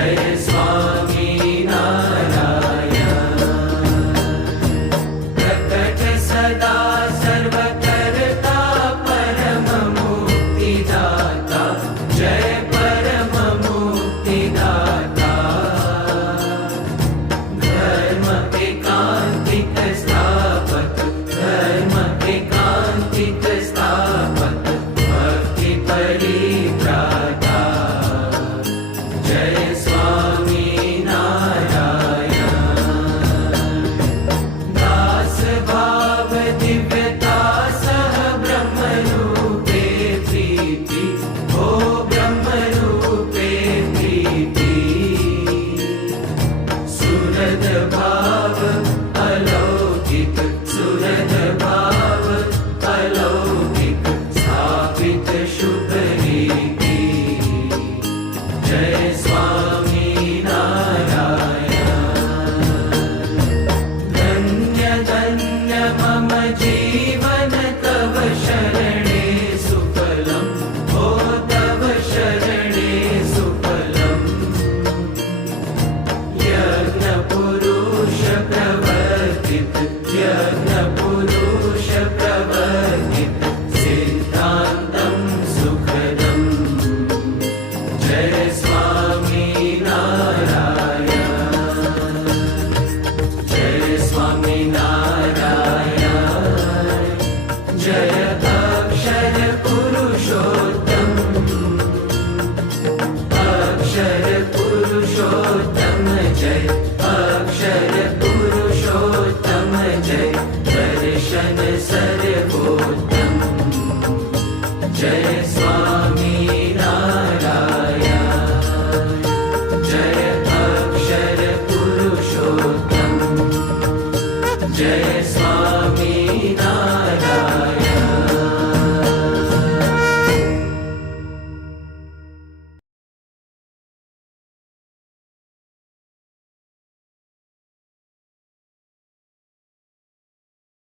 जय स्वामी नारायण। प्रकट सदा सर्वकर्ता परम मुक्तिदाता, जय परम मुक्तिदाता। धर्म एकांतिक स्थापक, धर्म एकांतिक स्थापक, भक्ति परित्राता, जय स्वामी नारायण। दास भाव दिव्यता सह ब्रह्म रूपे प्रीति, हो ब्रह्म रूपे प्रीति। सुरद भाव अलौकिक, सुरद भाव अलौकिक, स्थापित शुभ रीति, जय स्वामी नारायण। धन्य धन्य मम जीवन तव शरणे सुफलम, हो तव शरणे सुफलम। यज्ञ पुरुष प्रवर्तित, यज्ञ पुरुष प्रवर्तित, सिद्धान्तं सुखदम्, जय स्वामी नारायण। जय स्वामी नारायण। जय अक्षर पुरुषोत्तम, अक्षर पुरुषोत्तम जय, अक्षर पुरुषोत्तम जय, दर्शन सर्वोत्तम, जय स्वामी